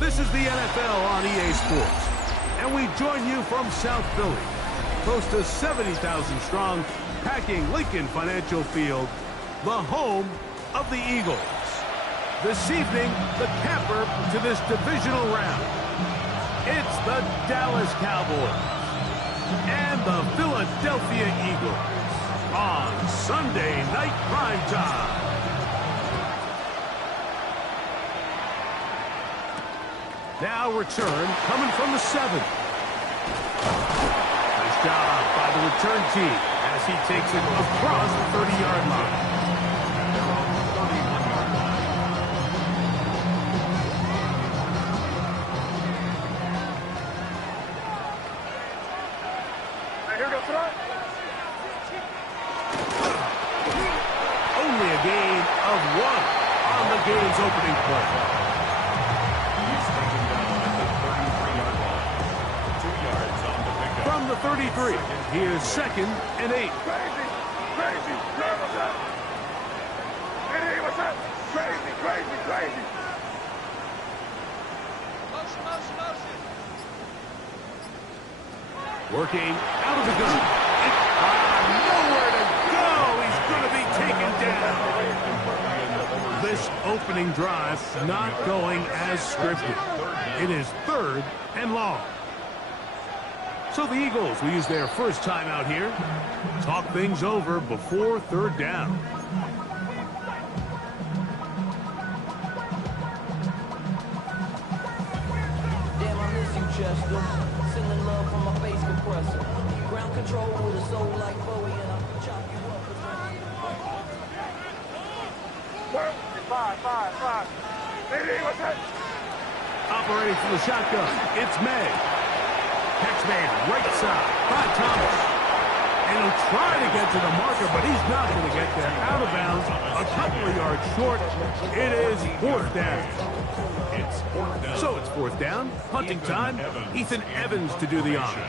This is the NFL on EA Sports, and we join you from South Philly, close to 70,000 strong, packing Lincoln Financial Field, the home of the Eagles. This evening, the capper to this divisional round. It's the Dallas Cowboys and the Philadelphia Eagles on Sunday Night Primetime. Now return coming from the 7. Nice job by the return team as he takes it across the 30-yard line. Only a gain of 1 on the game's opening play. From the 33, here's 2nd and 8. Crazy, crazy, what's up? Hey, what's up? Crazy, crazy, crazy. Motion. Working out of the gun. Nowhere to go. He's going to be taken down. This opening drive not going as scripted. It is 3rd and long. So the Eagles will use their first time out here. Talk things over before 3rd down. Damn, I miss you, Chester. Sending love from my face compressor. Ground control with a soul like Bowie, and I'll chop you up. Five. Hey, what's up? Operating from the shotgun, it's May. Catch man right side by Thomas. And he'll try to get to the marker, but he's not going to get there. Out of bounds, a couple of yards short. It is 4th down. So it's 4th down, punting time. Ethan Evans to do the honor.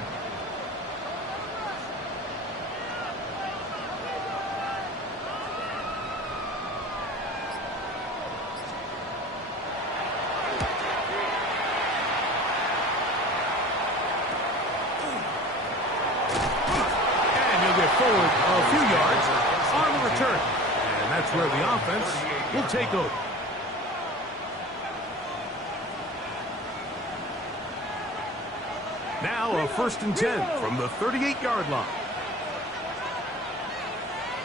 Forward a few yards, on the return. And that's where the offense will take over. Now a 1st and 10 from the 38-yard line.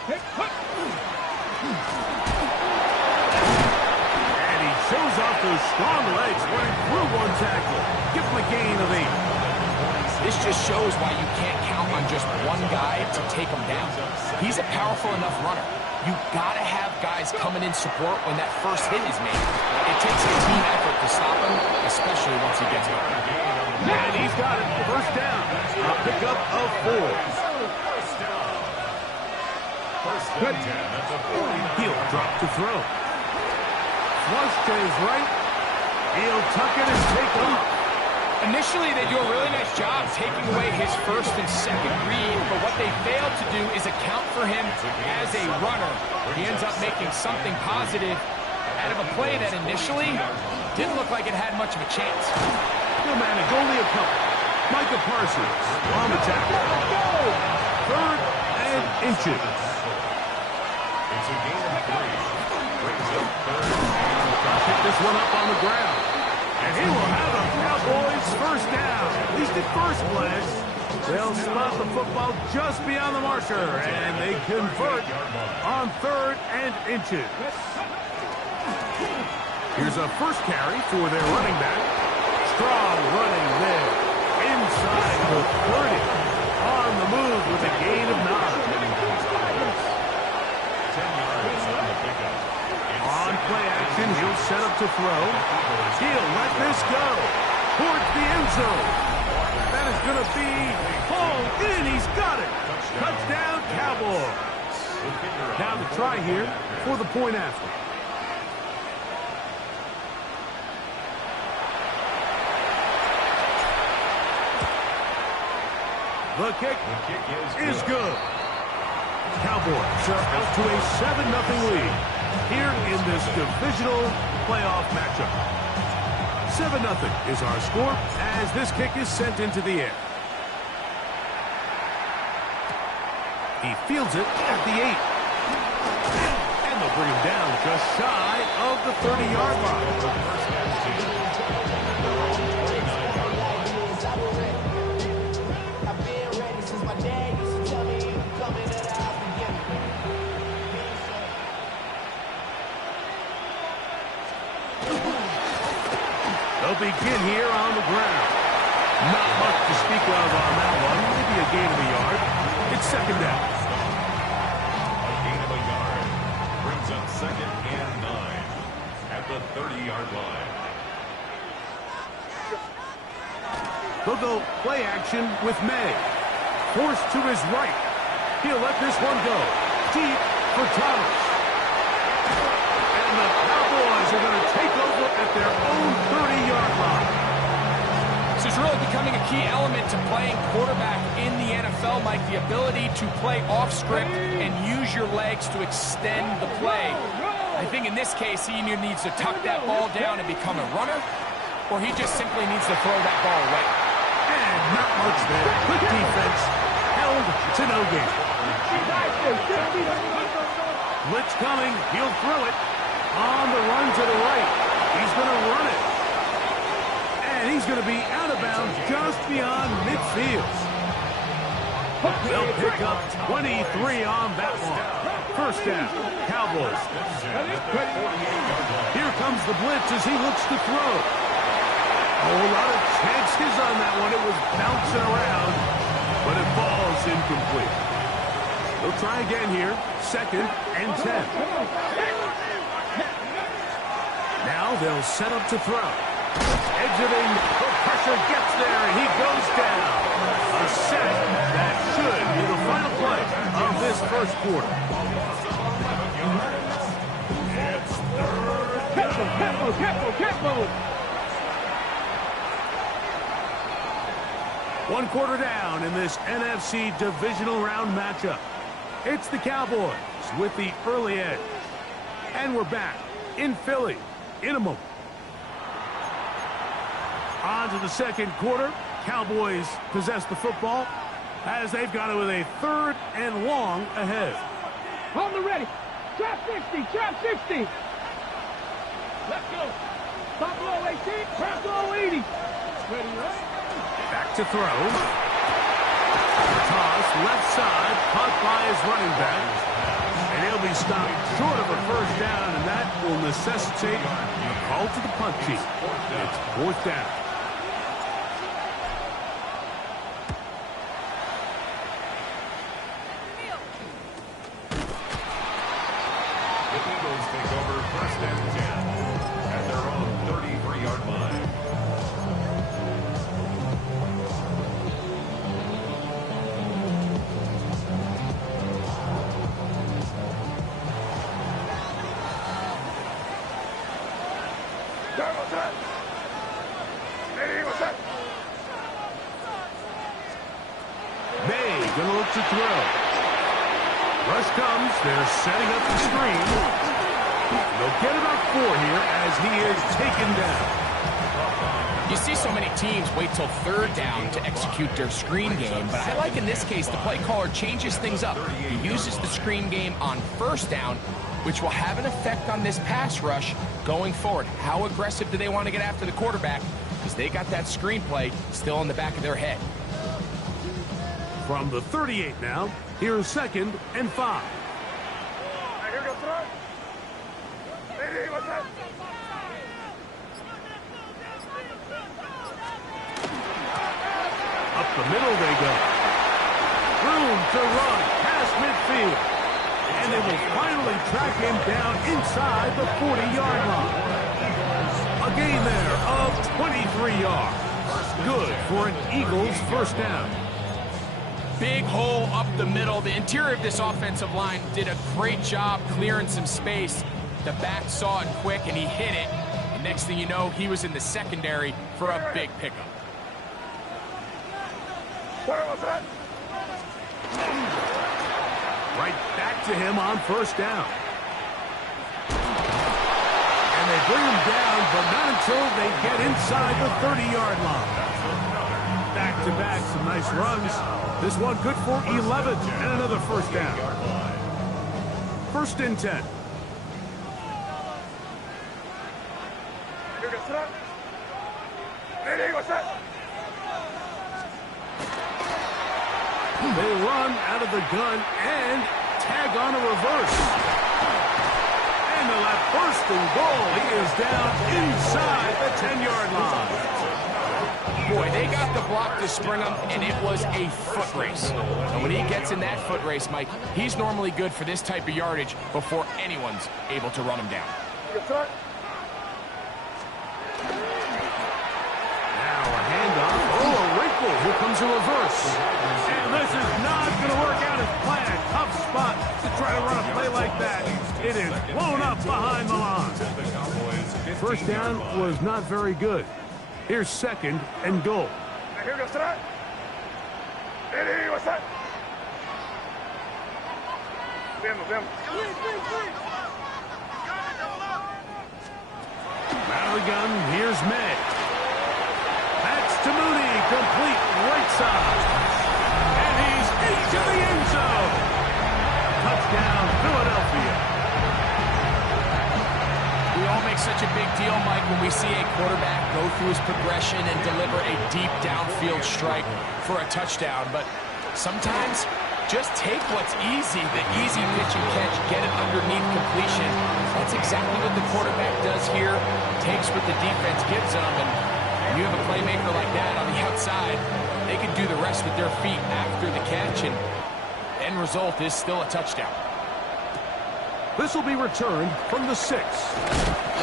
And he shows off those strong legs running through one tackle. Give him a gain of 8. This just shows why you can't count on just one guy to take him down. He's a powerful enough runner. You gotta have guys coming in support when that first hit is made. It takes a team effort to stop him, especially once he gets going. And he's got it. 1st down. A pickup of 4. He'll drop to throw. Flush to his right. He'll tuck it and take off. Initially, they do a really nice job taking away his 1st and 2nd read, but what they failed to do is account for him as a runner. He ends up making something positive out of a play that initially didn't look like it had much of a chance. No man, it's only a couple. Micah Parsons on the tackle. 3rd and inches. It's a gain of 3. Brings up 3rd. Pick this one up on the ground. And he will have a Cowboys 1st down. At least at first glance. They'll spot the football just beyond the marker. And they convert on 3rd and inches. Here's a 1st carry for their running back. Strong running there. Inside the 30. On the move with a gain of 9. 10 yards on the pickup. On play action, he'll set up to throw. He'll let this go towards the end zone. That is going to be hauled in. He's got it. Touchdown, Cowboys. Now the try here for the point after. The kick is good. Cowboys are out to a 7-0 lead here in this divisional playoff matchup. 7-0 is our score as this kick is sent into the air. He fields it at the 8. And they'll bring him down just shy of the 30-yard line. They'll begin here on the ground. Not much to speak of on that one. Maybe a gain of a yard. It's 2nd down. A gain of a yard. Brings up 2nd and 9 at the 30-yard line. They'll go play action with May. Forced to his right. He'll let this one go. Deep for Thomas. And the Cowboys are going to take over at their own 30-yard line. This is really becoming a key element to playing quarterback in the NFL, Mike, the ability to play off script and use your legs to extend the play. I think in this case, he either needs to tuck that ball down and become a runner, or he just simply needs to throw that ball away. And not much there. Quick defense. Held to no gain. Blitz coming. He'll throw it. On the run to the right. He's going to run it. And he's going to be out of bounds just beyond midfield. They'll pick up 23 on that one. 1st down, Cowboys. Here comes the blitz as he looks to throw. A lot of chances on that one. It was bouncing around, but it falls incomplete. They'll try again here. 2nd and 10. Now they'll set up to throw. Exiting, the pressure gets there, and he goes down. A sack that should be the final play of this 1st quarter. Careful. 1 quarter down in this NFC divisional round matchup. It's the Cowboys with the early edge. And we're back in Philly in a moment. On to the 2nd quarter. Cowboys possess the football as they've got it with a 3rd and long ahead. Hold the ready. Trap 60. Trap 60. Let's go. Top low 18. Trap low 80. Ready, right? Back to throw. Toss left side, caught by his running back. And he'll be stopped short of a first down, and that will necessitate a call to the punt team. It's fourth down. The Eagles take over first and 10 at their own 33-yard line. May gonna look to throw. Rush comes. They're setting up the screen. They'll get about 4 here as he is taken down. You see so many teams wait till third down to execute their screen game, but I like in this case the play caller changes things up. He uses the screen game on first down, which will have an effect on this pass rush going forward. How aggressive do they want to get after the quarterback? Because they got that screen play still in the back of their head. From the 38 now, here's 2nd and 5. Up the middle they go. Room to run past midfield. And they will finally track him down inside the 40-yard line. A gain there of 23 yards. Good for an Eagles first down. Big hole up the middle. The interior of this offensive line did a great job clearing some space. The back saw it quick, and he hit it. And next thing you know, he was in the secondary for a big pickup. Right back to him on first down. And they bring him down, but not until they get inside the 30-yard line. Back-to-back, some nice runs. This one good for 11 and another first down. 1st and 10. They run out of the gun and tag on a reverse. And they'll have 1st and goal. He is down inside the 10-yard line. Boy, they got the block to spring him, and it was a foot race. And when he gets in that foot race, Mike, he's normally good for this type of yardage before anyone's able to run him down. Now a handoff. Oh, a wrinkle. Here comes a reverse. And this is not going to work out as planned. Tough spot to try to run a play like that. It is blown up behind the line. First down was not very good. Here's 2nd and goal. Out of the gun, here's May. That's to Mooney, complete right side. And he's into the end zone. Touchdown, Philadelphia. We all make such a big deal, Mike, when we see a quarterback go through his progression and deliver a deep downfield strike for a touchdown. But sometimes, just take what's easy, the easy pitch and catch, get it underneath completion. That's exactly what the quarterback does here. Takes what the defense gives them, and you have a playmaker like that on the outside, they can do the rest with their feet after the catch, and end result is still a touchdown. This will be returned from the 6.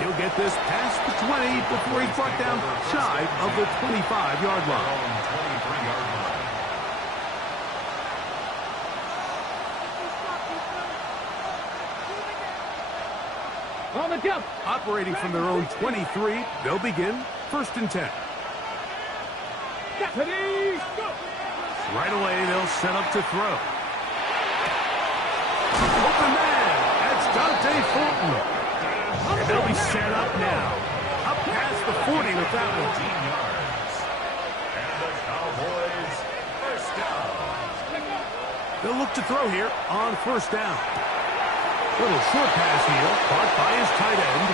He'll get this past the 20 before he's brought down shy of the 25-yard line. On the jump. Operating from their own 23, they'll begin 1st and 10. Deputy, go. Right away, they'll set up to throw. Open man, that's Dante Fulton. And they'll be set up now. Up past the 40 with that one. 15 yards. And the Cowboys first down. They'll look to throw here on first down. Little short pass here, caught by his tight end.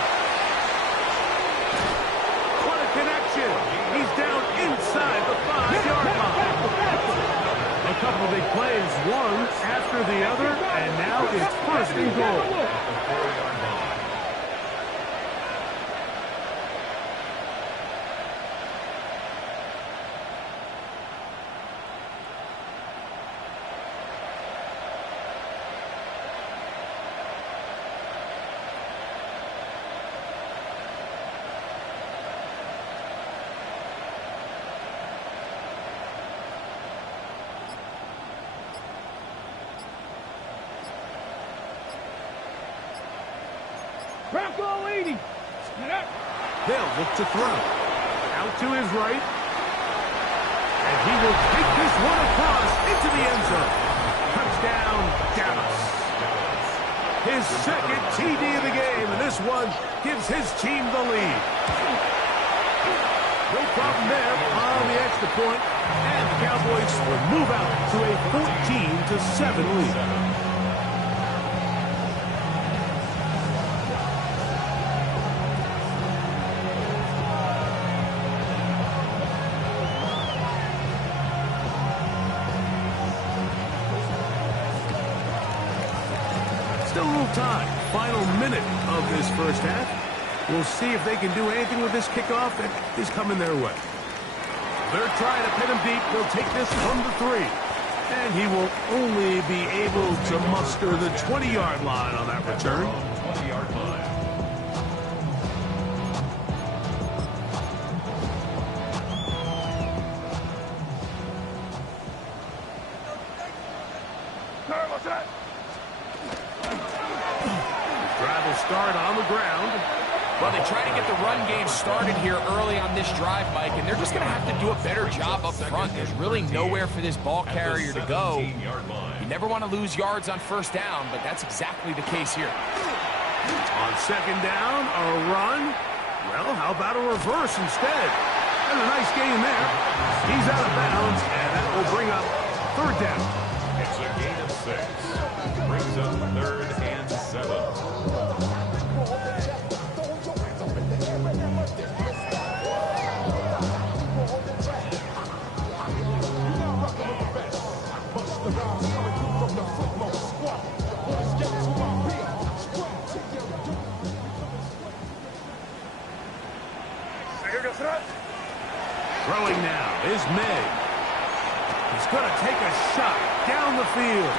What a connection! He's down inside the 5-yard line. A couple big plays, one after the other, and now it's first and goal. Bronco 80. They'll look to throw. Out to his right. And he will take this one across into the end zone. Touchdown, Dallas. His second TD of the game, and this one gives his team the lead. No problem there on the extra point, and the Cowboys will move out to a 14-7 lead. Still a little time. Final minute of this first half. We'll see if they can do anything with this kickoff that is coming their way. They're trying to pin him deep. They'll take this from the 3. And he will only be able to muster the 20-yard line on that return. 20-yard line. Start on the ground. Well, they try to get the run game started here early on this drive, Mike, and they're just going to have to do a better job up front. There's really nowhere for this ball carrier to go. You never want to lose yards on first down, but that's exactly the case here. On second down, a run. Well, how about a reverse instead? And a nice gain there. He's out of bounds, and that will bring up third down. It's a gain of 6. Brings up 3rd and 7. Throwing now is May. He's going to take a shot down the field.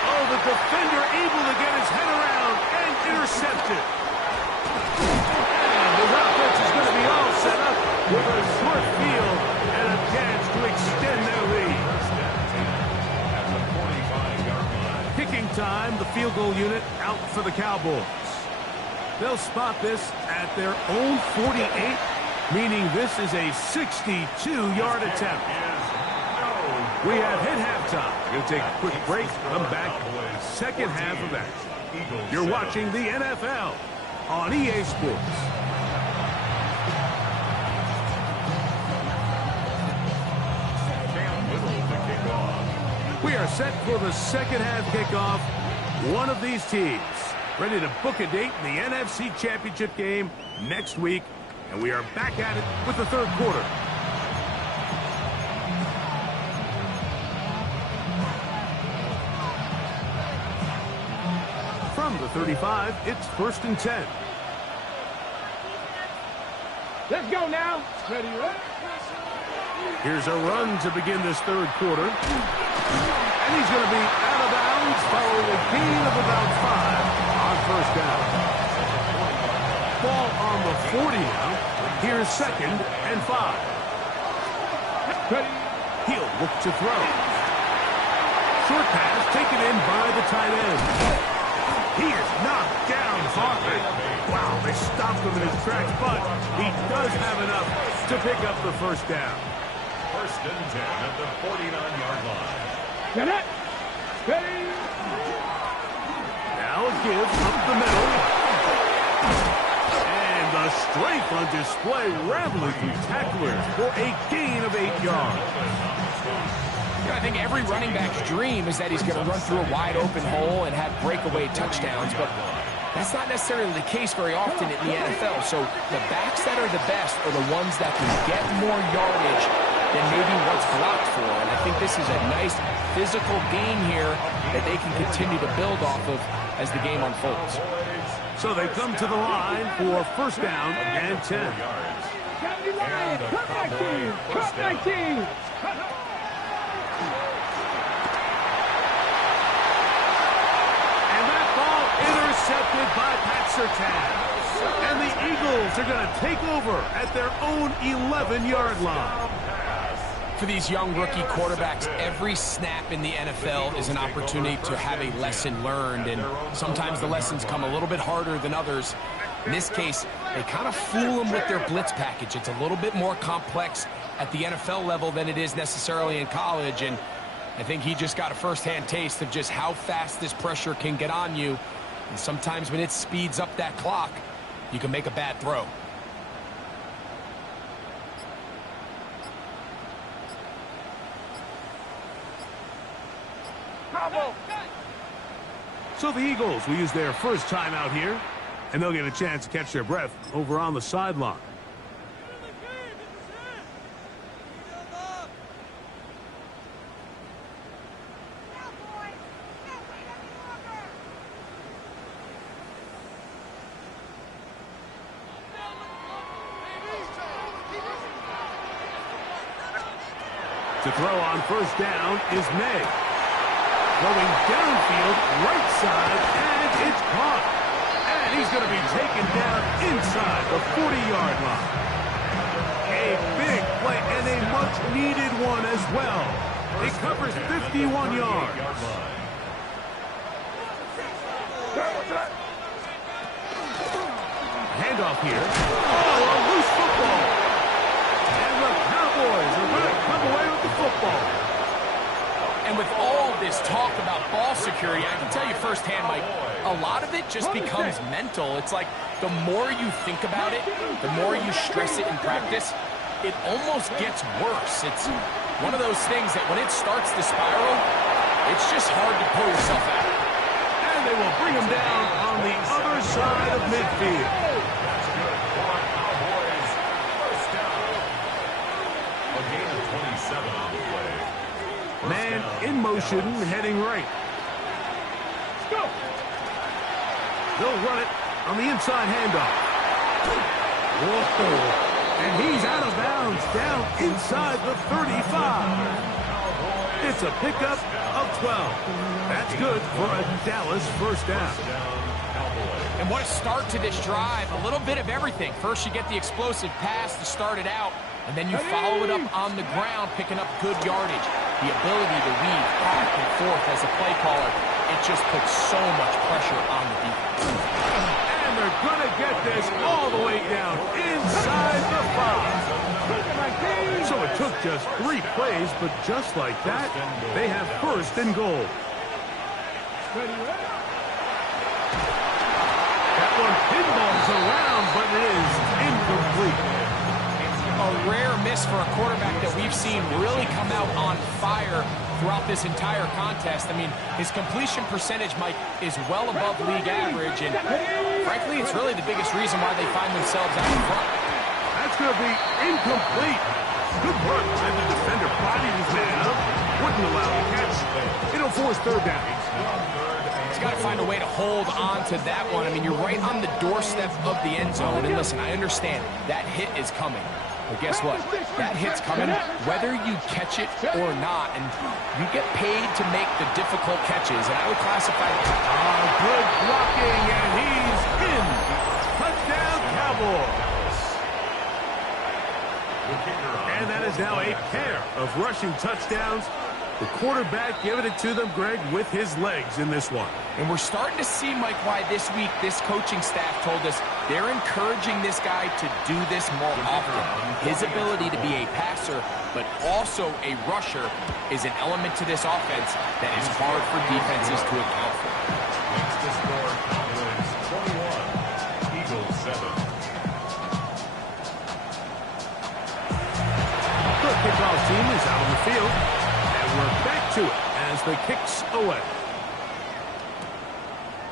Oh, the defender able to get his head around and intercept it. And his offense is going to be all set up with a short field and a chance to extend their lead. At the 45-yard line. Kicking time, the field goal unit out for the Cowboys. They'll spot this at their own 48, meaning this is a 62-yard attempt. We have hit halftime. We'll take a quick break, come back, second half of action. You're watching the NFL on EA Sports. We are set for the second half kickoff. One of these teams ready to book a date in the NFC Championship game next week, and we are back at it with the third quarter. From the 35, it's 1st and 10. Let's go now. Ready, right? Here's a run to begin this third quarter. And he's going to be out of bounds following a gain of about 5 on first down. Ball on the 40 now. Here's 2nd and 5. Ready. He'll look to throw. Short pass taken in by the tight end. He is knocked down hard. Wow, they stopped him in his tracks, but he does have enough to pick up the first down. 1st and 10 at the 49-yard line. Get it. Ready. Now a give up the middle. And the strength on display, rambling through tacklers for a gain of 8 yards. I think every running back's dream is that he's going to run through a wide open hole and have breakaway touchdowns, but that's not necessarily the case very often in the NFL. So the backs that are the best are the ones that can get more yardage than maybe what's blocked for. And I think this is a nice physical gain here that they can continue to build off of as the game unfolds. So they come to the line for first down and 10. Cut 19! Cut 19! Intercepted by Pat Surtain. And the Eagles are going to take over at their own 11-yard line. For these young rookie quarterbacks, every snap in the NFL is an opportunity to have a lesson learned, and sometimes the lessons come a little bit harder than others. In this case, they kind of fool them with their blitz package. It's a little bit more complex at the NFL level than it is necessarily in college, and I think he just got a first-hand taste of just how fast this pressure can get on you. And sometimes when it speeds up that clock, you can make a bad throw. So the Eagles will use their first time out here, and they'll get a chance to catch their breath over on the sideline. To throw on first down is May. Throwing downfield, right side, and it's caught. And he's going to be taken down inside the 40-yard line. A big play and a much-needed one as well. It covers 51 yards. Handoff here. Oh, a loose football. And the Cowboys are going to come away with the football. And with all this talk about ball security, I can tell you firsthand, Mike, a lot of it just becomes mental. It's like the more you think about it, the more you stress it in practice, it almost gets worse. It's one of those things that when it starts to spiral, it's just hard to pull yourself out. And they will bring him down on the other side of midfield. Man in motion, heading right. Go. They'll run it on the inside handoff. Whoa. And he's out of bounds, down inside the 35. It's a pickup of 12. That's good for a Dallas first down. And what a start to this drive. A little bit of everything. First, you get the explosive pass to start it out, and then you follow it up on the ground, picking up good yardage. The ability to weave back and forth as a play caller, it just puts so much pressure on the defense. And they're going to get this all the way down inside the 5. So it took just 3 plays, but just like that, they have first and goal. That one pinballs around, but it is incomplete. A rare miss for a quarterback that we've seen really come out on fire throughout this entire contest. I mean, his completion percentage, Mike, is well above league average, and frankly, it's really the biggest reason why they find themselves out in front. That's going to be incomplete. Good work by the defender. Bodied his man up. Wouldn't allow the catch. It'll force third down. He's got to find a way to hold on to that one. I mean, you're right on the doorstep of the end zone, and listen, I understand that hit is coming. But guess what? That hit's coming whether you catch it or not, and you get paid to make the difficult catches, and I would classify it. Good blocking, and he's in. Touchdown, Cowboys. And that is now a pair of rushing touchdowns. The quarterback giving it to them, Greg, with his legs in this one. And we're starting to see, Mike, why this week this coaching staff told us they're encouraging this guy to do this more often. His ability to be a passer, but also a rusher, is an element to this offense that is hard for defenses to account for. Next to score, Cowboys 21, Eagles 7. The kickoff team is out on the field. And And we're back to it as the kick's away.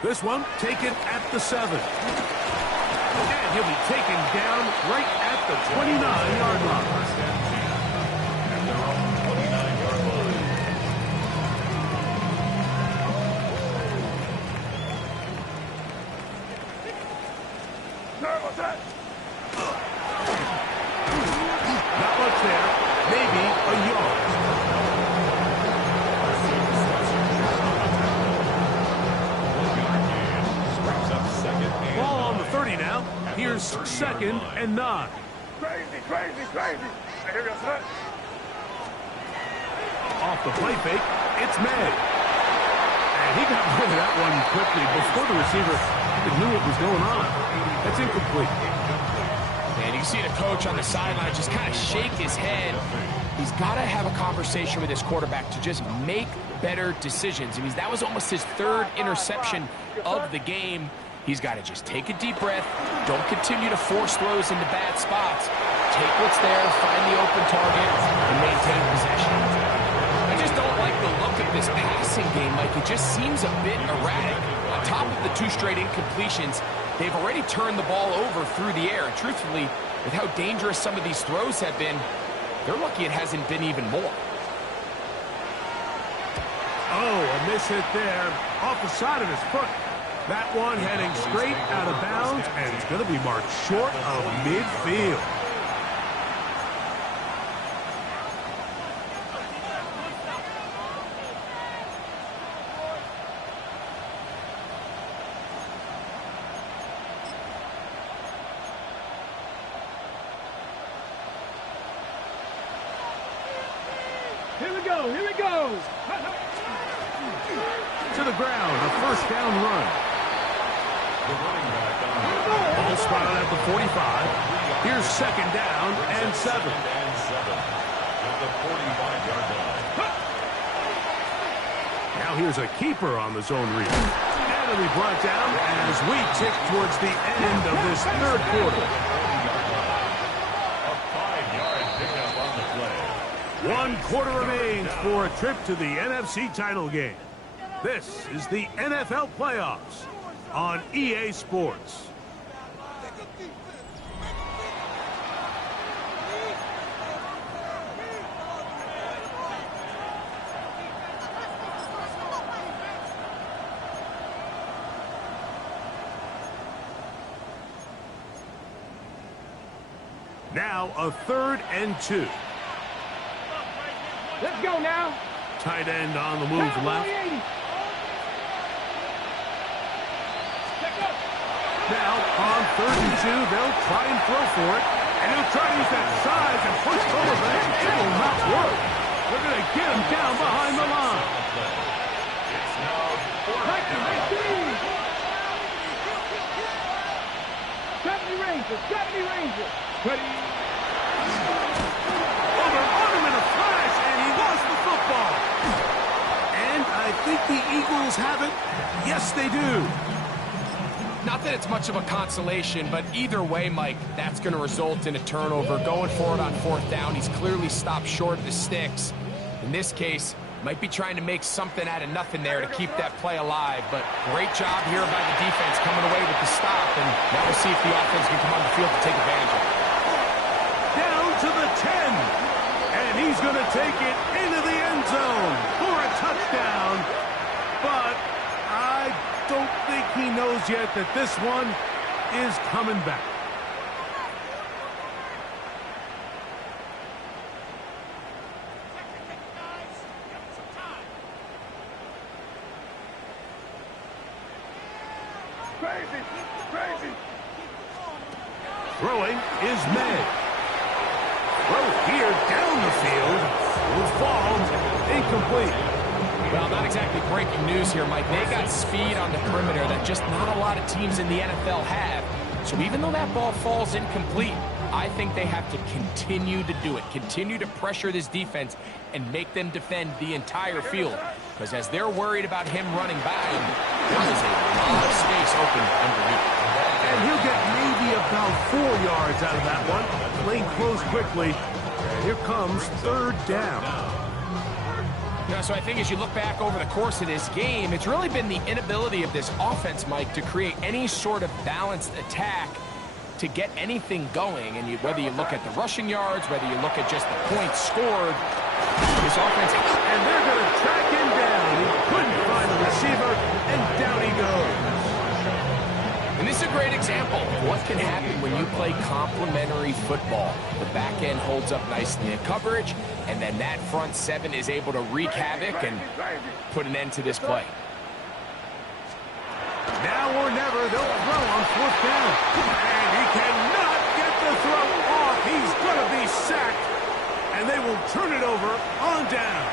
This one taken at the 7. And he'll be taken down right at the 29-yard line. At their own 29-yard line. Not much there. Maybe a yard. Ball on the 30 now. Here's 2nd and 9. Crazy. I hear you, son. Off the play fake, it's May. And he got rid of that one quickly before the receiver even knew what was going on. That's incomplete. And you see the coach on the sideline just kind of shake his head. He's got to have a conversation with his quarterback to just make better decisions. I mean, that was almost his 3rd interception of the game. He's got to just take a deep breath. Don't continue to force throws into bad spots. Take what's there, find the open target, and maintain possession. I just don't like the look of this passing game, Mike. It just seems a bit erratic. On top of the 2 straight incompletions, they've already turned the ball over through the air. And truthfully, with how dangerous some of these throws have been, they're lucky it hasn't been even more. Oh, a miss hit there off the side of his foot. That one heading straight out of bounds, and it's going to be marked short of midfield. Here we go. To the ground, a 1st down run. Ball spotted at the 45. Here's 2nd down and 7. At the 45-yard line. Now here's a keeper on the zone read. And it'll be brought down as we tick towards the end of this 3rd quarter. A 5-yard pickup on the play. 1 quarter remains for a trip to the NFC title game. This is the NFL playoffs on EA Sports. Now a 3rd and 2. Let's go now. Tight end on the move left. Now, on 3rd and 2, they'll try and throw for it. And he'll try to use that size and push forward, but it will not work. They're going to get him down behind the line. It's now 4th and 70 Rangers. Ready? Over on him in a flash, and he lost the football. And I think the Eagles have it. Yes, they do. Not that it's much of a consolation, but either way, Mike, that's going to result in a turnover. Going for it on 4th down, he's clearly stopped short of the sticks. In this case, might be trying to make something out of nothing there to keep that play alive. But great job here by the defense coming away with the stop. And now we'll see if the offense can come on the field to take advantage of it. Down to the 10. And he's going to take it into the end zone for a touchdown. But I don't think he knows yet that this one is coming back. Crazy. Throwing is May. Throw here down the field. Will fall incomplete. Well, not exactly breaking news here, Mike. They got speed on the perimeter that just not a lot of teams in the NFL have. So even though that ball falls incomplete, I think they have to continue to do it. Continue to pressure this defense and make them defend the entire field. Because as they're worried about him running by him, there is a lot of space open underneath. And he'll get maybe about 4 yards out of that one. Lane closed quickly. Here comes 3rd down. So I think as you look back over the course of this game, it's really been the inability of this offense, Mike, to create any sort of balanced attack to get anything going. And whether you look at the rushing yards, whether you look at just the points scored, this offense... And they're going to track him down. He couldn't find the receiver, and down he goes. And this is a great example of what can happen when you play complementary football. The back end holds up nicely in coverage, and then that front seven is able to wreak havoc and put an end to this play. Now or never, they'll throw on 4th down. And he cannot get the throw off. He's going to be sacked, and they will turn it over on down.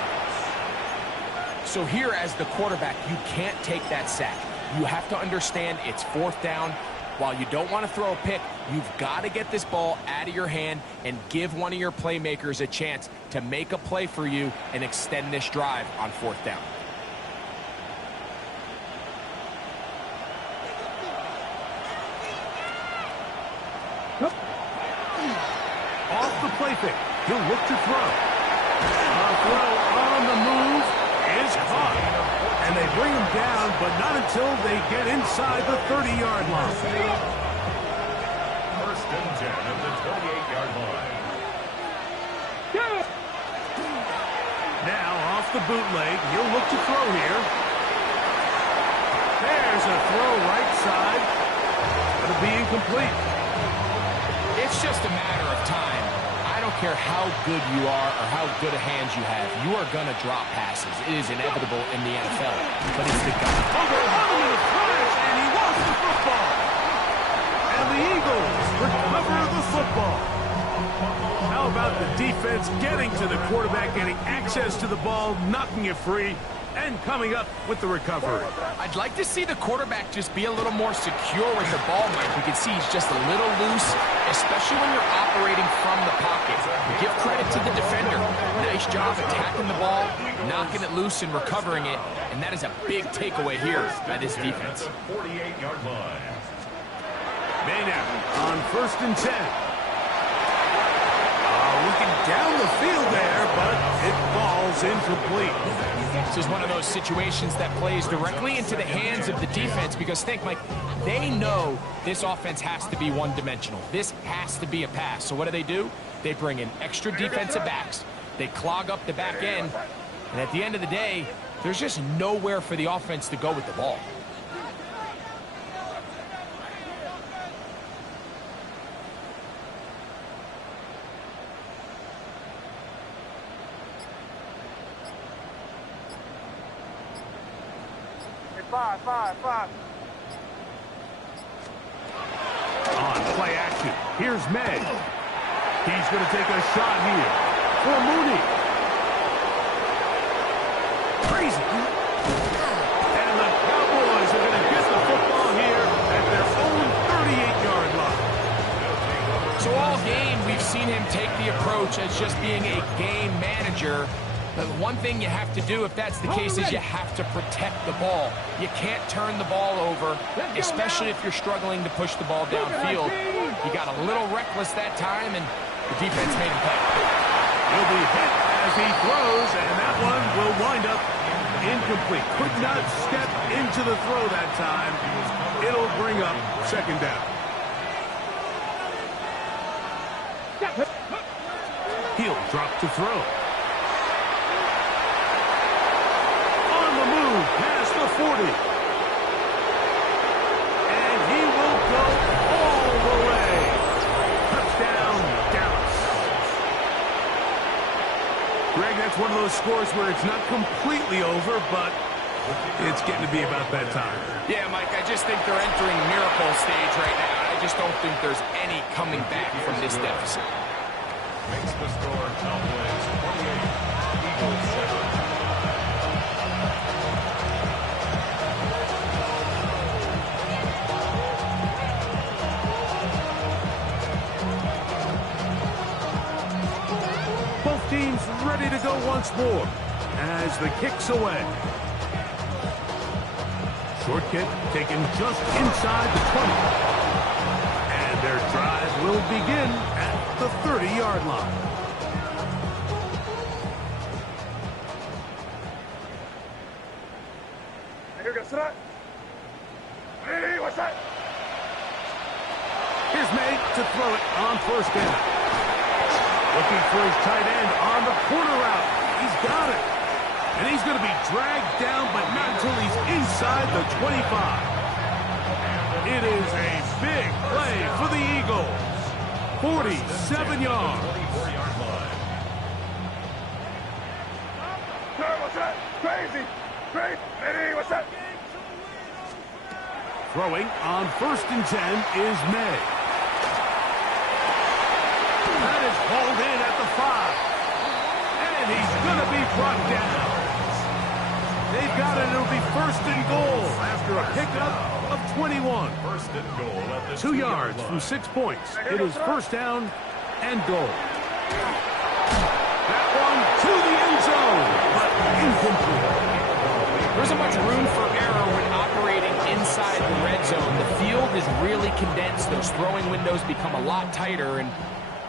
So here as the quarterback, you can't take that sack. You have to understand it's 4th down. While you don't want to throw a pick, you've got to get this ball out of your hand and give one of your playmakers a chance to make a play for you and extend this drive on 4th down. Off the play fake. He'll look to throw. A throw on the move is caught. And they bring him down, but not until they get inside the 30-yard line. 1st and 10 at the 28-yard line. Now off the bootleg, he'll look to throw here. There's a throw right side. It'll be incomplete. It's just a matter of time. I don't care how good you are or how good a hands you have. You are going to drop passes. It is inevitable in the NFL. But it's the guy. Oh, they're on him in a flash, and he lost the football. And the Eagles recover the football. How about the defense getting to the quarterback, getting access to the ball, knocking it free, and coming up with the recovery. I'd like to see the quarterback just be a little more secure with the ball, Mike. We can see he's just a little loose, especially when you're operating from the pocket. Give credit to the defender. Nice job attacking the ball, knocking it loose and recovering it, and that is a big takeaway here by this defense. 48-yard line. Maynard on 1st and 10. Looking down the field there, but it falls incomplete. This is one of those situations that plays directly into the hands of the defense because think, Mike, they know this offense has to be one-dimensional. This has to be a pass. So what do? They bring in extra defensive backs. They clog up the back end. And at the end of the day, there's just nowhere for the offense to go with the ball. Five. On play action, here's May. He's going to take a shot here for Mooney. Crazy. And the Cowboys are going to get the football here at their own 38-yard line. So all game, we've seen him take the approach as just being a game manager. But one thing you have to do, if that's the case, is you have to protect the ball. You can't turn the ball over, especially if you're struggling to push the ball downfield. You got a little reckless that time, and the defense made him pay. He'll be hit as he throws, and that one will wind up incomplete. Could not step into the throw that time. It'll bring up 2nd down. He'll drop to throw. Past the 40. And he will go all the way. Touchdown, Dallas. Greg, that's one of those scores where it's not completely over, but it's getting to be about that time. Yeah, Mike, I just think they're entering miracle stage right now. I just don't think there's any coming back from this deficit. Makes the score Cowboys 28, Eagles 7. Teams ready to go once more as the kick's away. Short kick taken just inside the 20. And their drive will begin at the 30-yard line. Here's May to throw it on first down. Looking for his tight end on the corner route. He's got it. And he's going to be dragged down, but not until he's inside the 25. It is a big play for the Eagles. 47 yards. 24-yard line. Throwing on first and 10 is May. That is hauled in at the 5. And he's going to be brought down. They've got it. It'll be first and goal after a pickup of 21. First and goal at the 2 yards line. from 6 points. It is first down and goal. That one to the end zone, but incomplete. There isn't much room for error when operating inside the red zone. The field is really condensed. Those throwing windows become a lot tighter and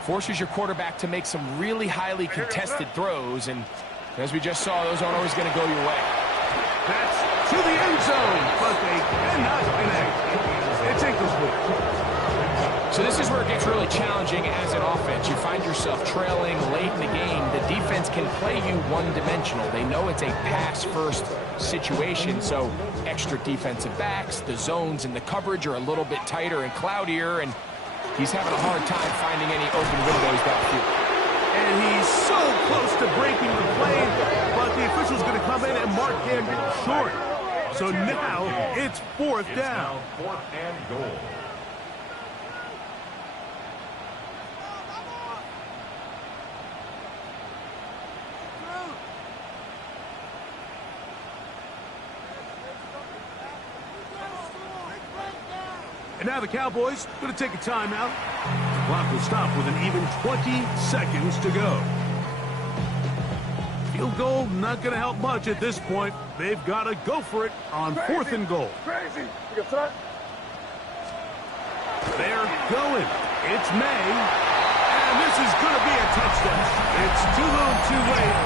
forces your quarterback to make some really highly contested throws. And as we just saw, those aren't always going to go your way. That's to the end zone, but they cannot connect. It's incomplete. So this is where it gets really challenging as an offense. You find yourself trailing late in the game. The defense can play you one-dimensional. They know it's a pass-first situation, so extra defensive backs, the zones and the coverage are a little bit tighter and cloudier, and he's having a hard time finding any open windows downfield. And he's so close to breaking the play, but the official's going to come in and mark him short. So now it's fourth It's down. now 4th and goal. And now the Cowboys going to take a timeout. The clock will stop with an even 20 seconds to go. Field goal not going to help much at this point. They've got to go for it on fourth and goal. They're going. It's May. And this is going to be a touchdown. It's too little too late.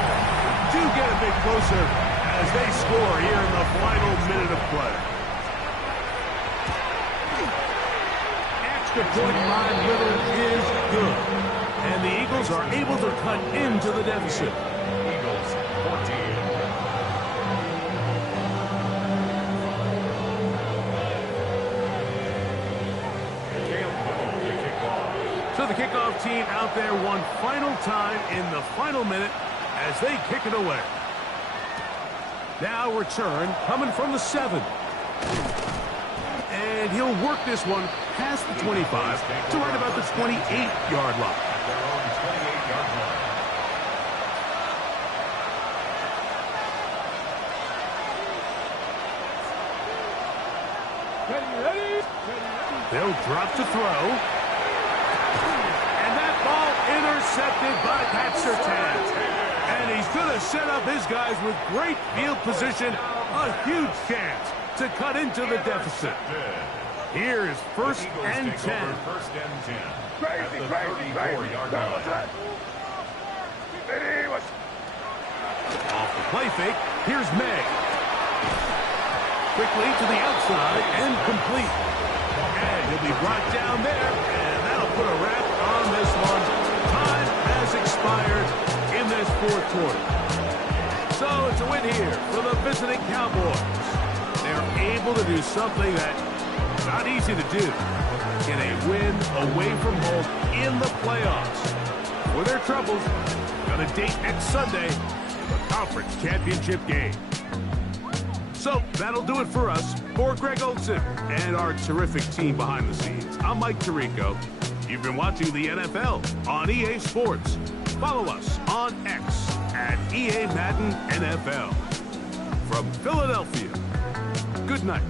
Do get a bit closer as they score here in the final minute of play. Extra point line little is good. And the Eagles are able to cut into the deficit. Eagles 14. So the kickoff team out there one final time in the final minute as they kick it away. Now return coming from the 7. And he'll work this one past the 25 to right about the 28-yard line. At their own 28-yard line. Ready? They'll drop to throw. And that ball intercepted by Pat Surtain. And he's going to set up his guys with great field position. A huge chance to cut into the deficit. Here is first Eagles and take 10. over first and 10 at the 34-yard line. Off the play fake, here's May. Quickly to the outside and complete. And he'll be brought down there, and that'll put a wrap on this one. Time has expired in this fourth quarter. So it's a win here for the visiting Cowboys. They're able to do something that's not easy to do in a win away from home in the playoffs. For their troubles, got a date next Sunday, the conference championship game. So that'll do it for us. For Greg Olson and our terrific team behind the scenes, I'm Mike Tirico. You've been watching the NFL on EA Sports. Follow us on X at EA Madden NFL. From Philadelphia, good night.